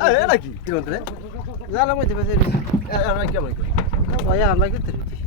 É era aqui. Pronto, né? Já não é muito, mas É aqui. Era aqui, era aqui. Olha, anda aqui,